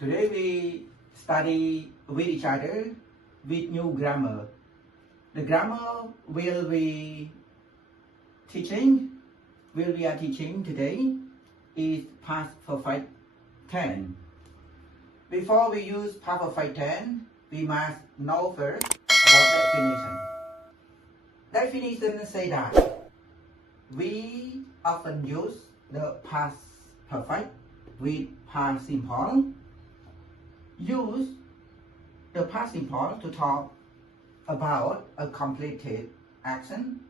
Today we study with each other with new grammar. The grammar we are teaching today is past perfect tense. Before we use past perfect tense, we must know first about definition. Definition say that we often use the past perfect with past simple. Use the past simple to talk about a completed action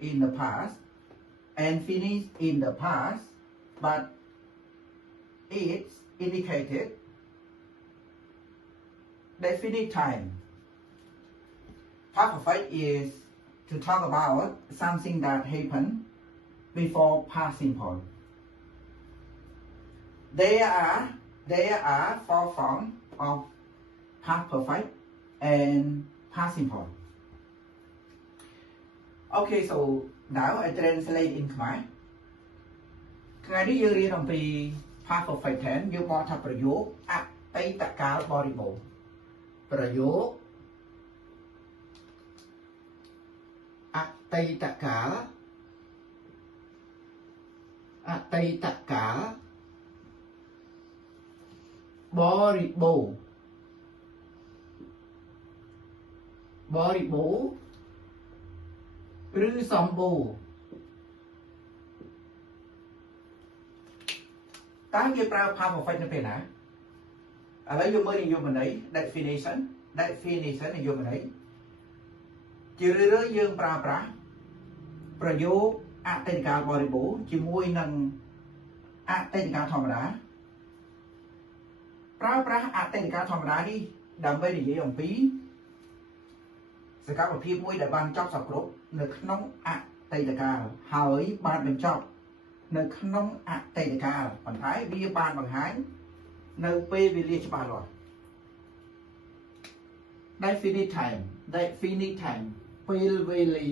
in the past and finished in the past, but it's indicated definite time. Past perfect is to talk about something that happened before past simple. There are four forms of past perfect and past simple. Okay, so now I translate in Khmer. ថ្ងៃនេះយើងរៀនអំពី past perfect tense យើងបកថាប្រយោគអតីតកាលបរិបូរណ៍ ប្រយោគអតីតកាលបរិបូរណ៍ឬសម្បូរណ៍តើគេប្រើ past perfect នៅពេលណាឥឡូវយើងមើលនិយមន័យ definition និយមន័យជារឿយៗយើងប្រើប្រាស់ប្រយោគអតីតកាលបរិបូរណ៍ជាមួយនឹងអតីតកាលធម្មតាប្រើប្រាស់អតីតកាលធម្មតានេះដើម្បីនិយាយអំពីសកម្មភាពមួយដែលបានចប់សពគ្រប់នៅក្នុងអតីតកាលហើយបានបញ្ចប់នៅក្នុងអតីតកាលប៉ុន្តែវាបានបង្ហាញនៅពេលវេលាច្បាស់លាស់ definite time ពេលវេលា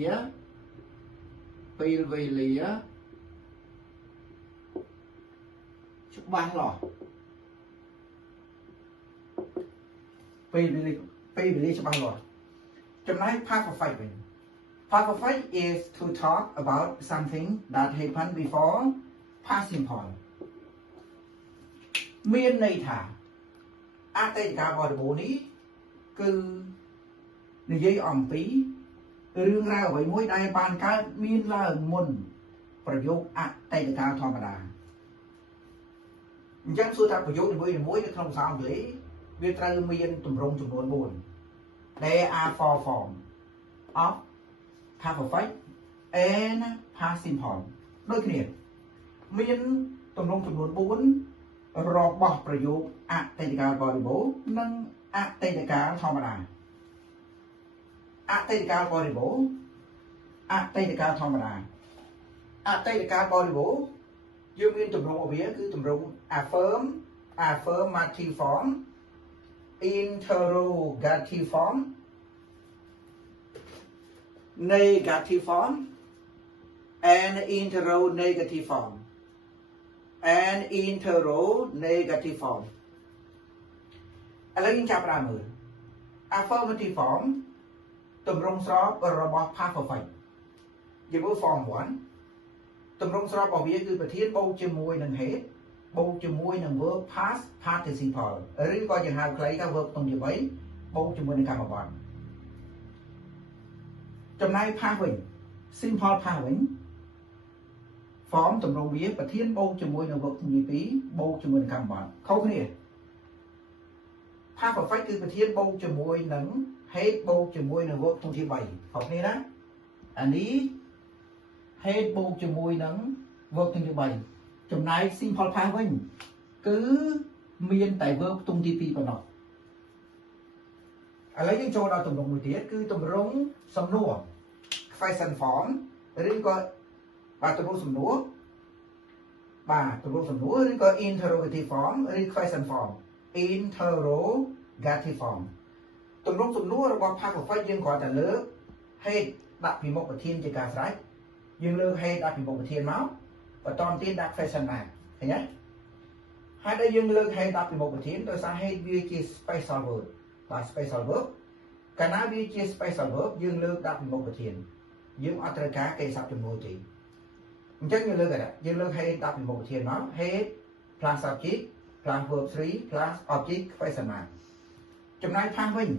ច្បាស់លាស់ពេលវេលាច្បាស់លាស់ចំណែក past perfect វិញ past perfect is to talk about something that happened before past simple មានន័យថាអតីតកាលបរិបូរណ៍នេះគឺនិយាយអំពីរឿងរ៉ាវអ្វីមួយដែលបានកើតមានឡើងមុនប្រយោគអតីតកាលធម្មតាអញ្ចឹងសួរថាប្រយោគនីមួយៗនៅក្នុងភាសាអង់គ្លេសវាត្រូវមានទម្រង់ចំនួន4 There are four forms of past perfect and past simple ដូចគ្នាមានទម្រង់ចំនួន4របស់ប្រយោគអតីតកាលបរិបូរណ៍និងអតីតកាលធម្មតាអតីតកាលបរិបូរណ៍អតីតកាលធម្មតាអតីតកាលបរិបូរណ៍យើងមានទម្រង់របស់វាគឺទម្រង់ affirmative form interrogative form negative form and interrogative form ឥឡូវយើងចាប់ផ្ដើមមើល affirmative form ទម្រង់ស្របរបស់ past perfect យើងមើល form 1ទម្រង់ស្របរបស់វាគឺប្រធានបូកជាមួយនឹងហេតុបូកជាមួយនឹង verb past participle ឬក៏យើងហៅខ្លីថា verb ក្នុងជា3បូកជាមួយនឹងកម្មបត្តិចំណែក past វិញ simple past វិញ form ទម្រង់វាប្រធានបូកជាមួយនឹង verb ក្នុងជា2បូកជាមួយនឹងកម្មបត្តិខុសគ្នា past perfect គឺប្រធានបូកជាមួយនឹងហេតុបូកជាមួយនឹង verb ក្នុងជា3ខុសគ្នាណាអានេះហេតុបូកជាមួយនឹង verb ក្នុងជា3ចំណែក simple past វិញគឺមានតែ verb ក្នុងទី2ប៉ុណ្ណោះឥឡូវយើងចូលដល់ទម្រង់មួយទៀតគឺទម្រង់សំណួរ question form ឬក៏ទម្រង់សំណួរឬក៏ interrogative form ឬ question form interrogative form ទម្រង់សំណួររបស់ past perfect យើងគ្រាន់តែលើកហេតុដាក់ពីមុខប្រធានជាការស្រេចយើងលើកហេតុដាក់ពីមុខប្រធានមកបន្តទៀតដាក់ question mark ឃើញទេ អ ហើយដែលយើងលើកហេតុដាក់ពីមុខប្រធានដោយសារហេតុវាជា special verb បាទ special verb កាលណាវាជា special verb យើងលើកដាក់ពីមុខប្រធានយើងអត់ត្រូវការកិច្ចសព្ទជំនួយទេអញ្ចឹងយើងលើកយើងលើកហេតុដាក់ពីមុខប្រធានមកហេតុ plus subject plus verb 3 plus object question mark ចំណែកផាសវិញ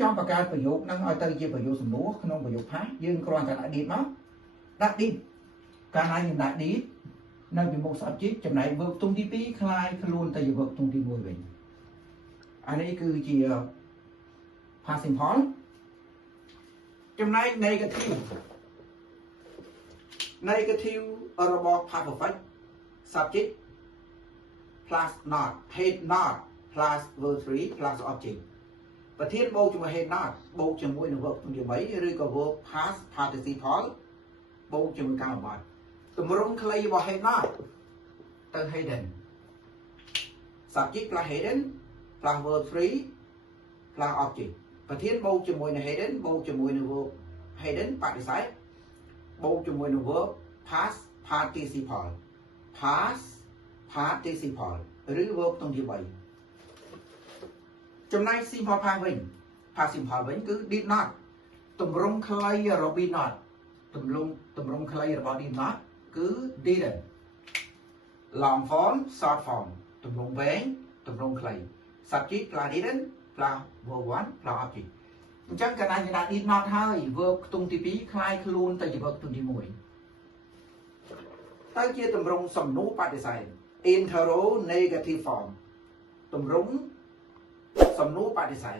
ចង់បង្កើតប្រយោគនឹងឲ្យទៅជាប្រយោគសំណួរក្នុងប្រយោគផាសយើងគ្រាន់តែដាក់ did មកដាក់ did កាលណាយើងដាក់ did នៅពីមុខ subject ចំណែក verb ទុំទី2คล้ายខ្លួនទៅជា verb ទុំទី1វិញអានេះគឺជា past simple ចំណែក negative របស់ past perfect subject plus not hate not plus verb 3 plus object ប្រធានបូកជាមួយ hate not បូកជាមួយនឹង verb ទុំទី3ឬក៏ verb past participle បូកជាមួយកម្មបត្តិទម្រង់ខ្លីរបស់ hate not ទៅ hidden subject plus hidden plus verb 3 plus object ប្រធានបូកជាមួយនឹង hidden បូកជាមួយនឹង verb hidden បដិសេធបូកជាមួយនឹង verb past participle ឬ verb ទុំទី3ចំណែក simple past វិញ past simple វិញគឺ did not ទម្រង់ខ្លីរបស់ did not ទម្រង់ខ្លីរបស់ did not គឺ didn't long form short form ទម្រង់វែងទម្រង់ខ្លី subject plus didn't plus verb 1 plus object អញ្ចឹងកាលណាយើងដាក់ did not ហើយ verb ខ្ទង់ទី2คล้ายខ្លួនទៅជា verb ខ្ទង់ទី1ទៅជាទម្រង់សំណួរបដិសេធ interrogative form ទម្រង់សំណួរបដិសេធ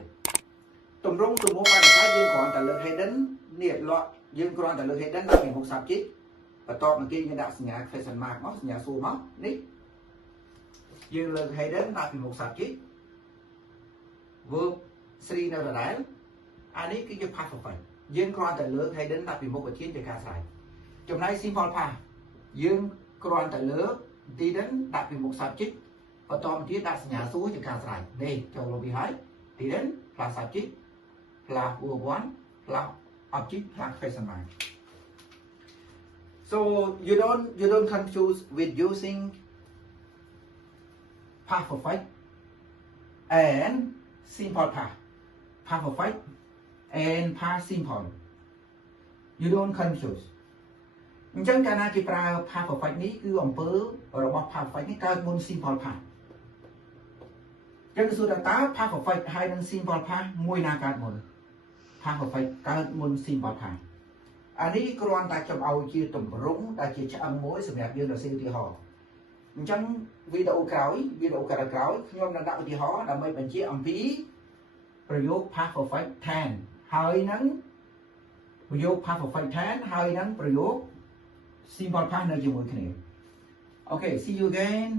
ទម្រង់សំណួរបដិសេធយើងគ្រាន់តែលើក hidden នេះយើងគ្រាន់តែលើក hidden ដាក់ពីមុខ subject បន្ទាប់មកគេយើងដាក់សញ្ញា question mark មកសញ្ញាសួរមកនេះយើងលើក hidden ដាក់ពីមុខ subject verb 3នៅដដែលអានេះគឺជា past perfect យើងគ្រាន់តែលើក hidden ដាក់ពីមុខប្រធានជាការស្រេចចំណែក simple past យើងគ្រាន់តែលើក didn't ដាក់ពីមុខ subject បន្តមកទៀតដាក់សញ្ញាសួរជាការស្រេចនេះចូលមកពីហើយ didn't plus subject plus verb 1 plus object plus question mark so you don't confuse with using past perfect and simple past perfect and past simple you don't confuse អញ្ចឹងកាលណាគេប្រើ past perfect នេះគឺអំពើរបស់ past perfect នេះកើតមុន simple past អញ្ចឹងគឺសួរថាតើ past perfect ហើយនឹង simple past មួយណាកើតមុន past perfect កើតមុន simple past អានេះគ្រាន់តែចំឲ្យជាទម្រង់ដែលជាឆ្អឹងមួយសម្រាប់យើងរកស៊ីឧទាហរណ៍អញ្ចឹងវីដេអូក្រោយខ្ញុំនឹងដាក់ឧទាហរណ៍ដើម្បីបញ្ជាក់អំពីប្រយោគ past perfect tense ហើយនឹងប្រយោគ past perfect tense ហើយនឹងប្រយោគ simple past នៅជាមួយគ្នា Okay see you again